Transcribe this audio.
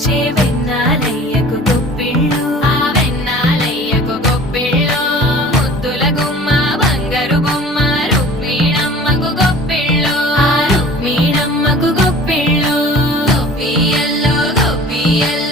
ముచ్చే వెన్నాలయ్యకు గొప్పిళ్ళు ఆ వెన్నాలయ్యకు గొప్పిళ్ళు ముద్దుల గుమ్మ బంగారు బొమ్మ రుక్మిణమ్మకు గొప్పిళ్ళు ఆ రుక్మిణమ్మకు గొప్పిళ్ళు గొప్పియల్లో గొప్పియల్లో